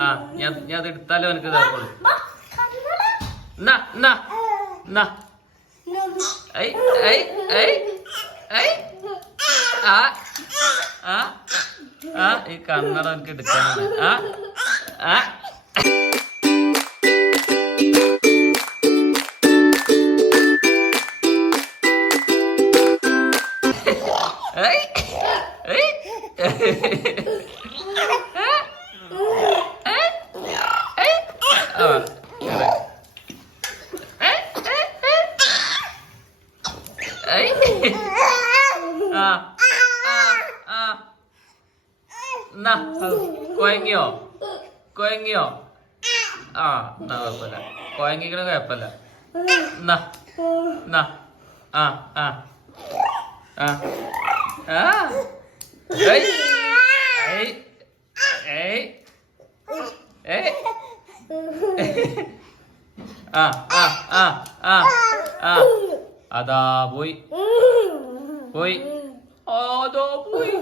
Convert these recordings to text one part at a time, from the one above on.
ആ ഞാൻ ഞാൻ അത് എടുത്താലേ എനിക്ക് ഇതാക്കുള്ളൂ എന്നാ എന്നാ എന്നാ ഐ ഐ ഐ ഐ. ആ ആ ആ ഈ കണ്ണട എനിക്ക് എടുക്കാനാണ്. ആ ആ ഐ ആ അതെ ഐ ആ ആ ആ എന്നാ കൊയങ്ങിയോ കൊയങ്ങിയോ ആ എന്നാ കുഴപ്പമില്ല കൊയങ്ങിക്കണ കുഴപ്പമില്ല എന്നാ എന്നാ ആ ആ ആ ആ ഏയ് ഏയ് ഏയ് ഏയ് ആ ആ ആ ആ ആ. അതാ പോയി. പോയി. അതാ പോയി.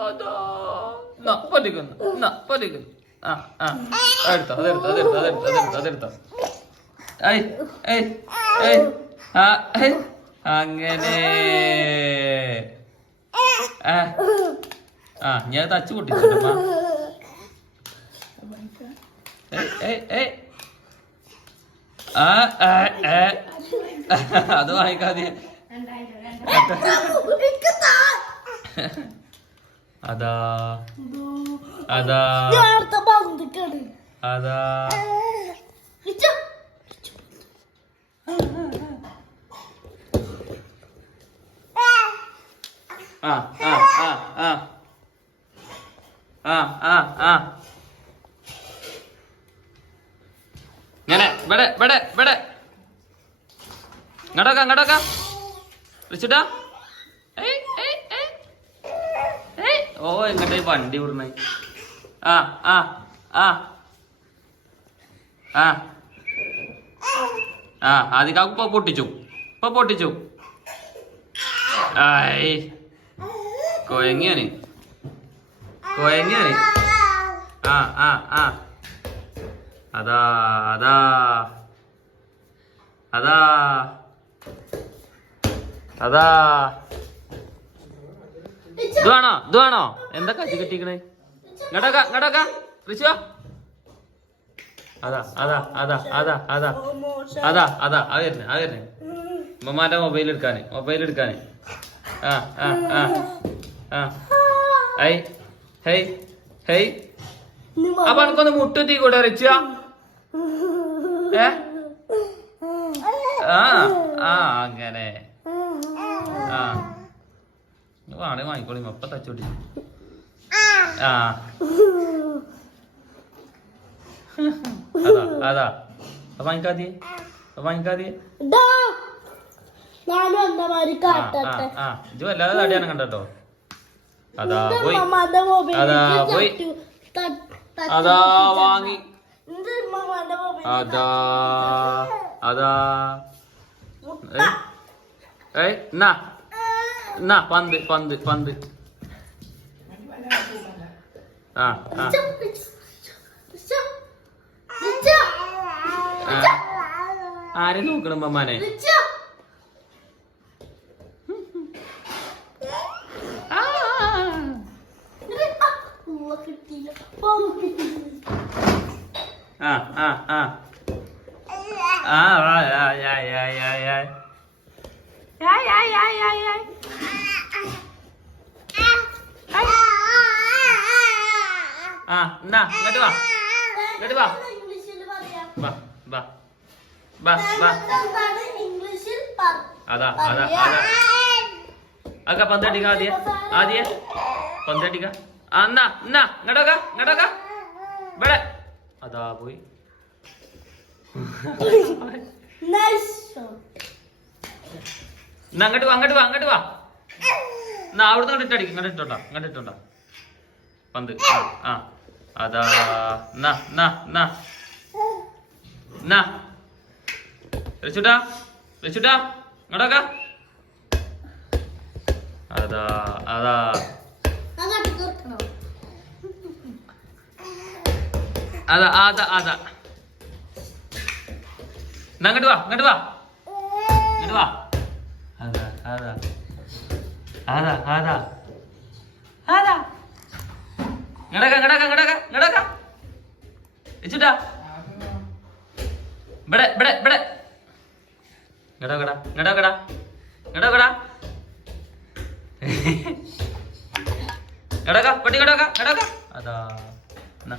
അതാ. പതിക്കുന്നു. പതിക്കുന്നു. ആ ആ. അങ്ങനെ. ആ ഞാൻ തച്ചു പൊട്ടിച്ചിട്ടമ്മ ഏയ് ഏയ് ഏയ് അത് വാങ്ങിക്കാതെ. അതാ. അതാ. അതാ. ആ ആ ആ. ആ ആ ആ ആ ഇങ്ങനെ ഇവിടെ ഇവിടെ ഇവിടെ. ഇങ്ങോട്ടൊക്കെ ഇങ്ങോട്ടൊക്കെ. വിളിച്ചിട്ടാ? ഓ എങ്ങോട്ടേ വണ്ടി വിടണേ ആ ആ ആ. ആ. ആ ആദ്യം ഇപ്പൊ പൊട്ടിച്ചു. ഇപ്പൊ പൊട്ടിച്ചു. ആയി. കൊയങ്ങിയാണ് കൊയങ്ങിയാണ് ആ ആ ആ. അതാ അതാ. അതാ. അതാ. ഇതുവാണോ ഇതുവാണോ ഇത് വേണോ? എന്താ കത്തി കിട്ടിക്കണേ? ഇങ്ങോട്ടൊക്കെ ഇങ്ങോട്ടൊക്കെ ഋഷു അതാ അതാ അതാ അതാ അതാ. അതാ അതാ. അത് വരുന്നേ അത് വരുന്നേ ഉമ്മമാന്റെ മൊബൈൽ എടുക്കാന് മൊബൈൽ എടുക്കാന്. ആ ആ ആ ആ. ഹൈ ഹൈ ഹൈ അപ്പൊ എനിക്കൊന്ന് മുട്ടുത്തി കൂടെ റിച്ച ഏ? ആ ആ അങ്ങനെ. ആ. വാണേ വാങ്ങിക്കോളി അപ്പൊ തച്ചോട്ടി ആ. അതാ അതാ. വാങ്ങിക്കാതി വാങ്ങിക്കാതി ഇത് വല്ലാതെ തടിയാണ് കണ്ടോ അതാ പോയി. അതാ പോയി. അതാ വാങ്ങി. അതാ അതാ. ഏയ് എന്നാ? എന്നാ പന്ത് പന്ത് പന്ത്. ആ ആ. ആരെ നോക്കണം മമ്മാനെ ay, ay, ay, ay, ay. Ay, ay, ay, ay, ay. ആ എന്നാ ഇങ്ങോട്ട് വാ. ഇങ്ങോട്ട് വാ. വാ വാ. വാ വാ. അതാ അതാ അതാ. അക്ക പന്തടിക്ക ആദ്യ. ആദ്യ. പന്തടിക്ക. ആ എന്നാ എന്നാ ഇങ്ങോട്ടൊക്ക ഇങ്ങോട്ടൊക്ക. ഇവിടെ. അതാ പോയി. എന്നാ അങ്ങോട്ട് വാ അങ്ങോട്ട് വാ അങ്ങോട്ട് വാ. എന്നാ അവിടുന്ന് ഇങ്ങോട്ട് അടിക്കും ഇങ്ങോട്ട് ഇട്ടോണ്ടാ ഇങ്ങോട്ട് ഇട്ടോണ്ടാ പന്ത് ആ, അതാ എന്നാ എന്നാ എന്നാ. എന്നാ. ഇങ്ങോട്ടൊക്ക. അതാ അതാ? അതാ അതാ അതാ. എന്നാ അങ്ങോട്ട് വാ അങ്ങോട്ട് വാ. ഇങ്ങോട്ട് വാ. അതാ അതാ അതാ അതാ അതാ ഇങ്ങടക്ക ഇങ്ങടക്ക ഇങ്ങടക്ക ഇങ്ങടക്ക. ഇച്ചിട്ടാ ഇവിടെ ഇവിടെ ഇവിടെ. ഇങ്ങടക്കടാ ഇങ്ങടക്കടാ ഇങ്ങടക്കടാ ഇങ്ങടക്ക പെട്ടി ഇങ്ങടക്ക ഇങ്ങടക്ക. അതാ. എന്നാ.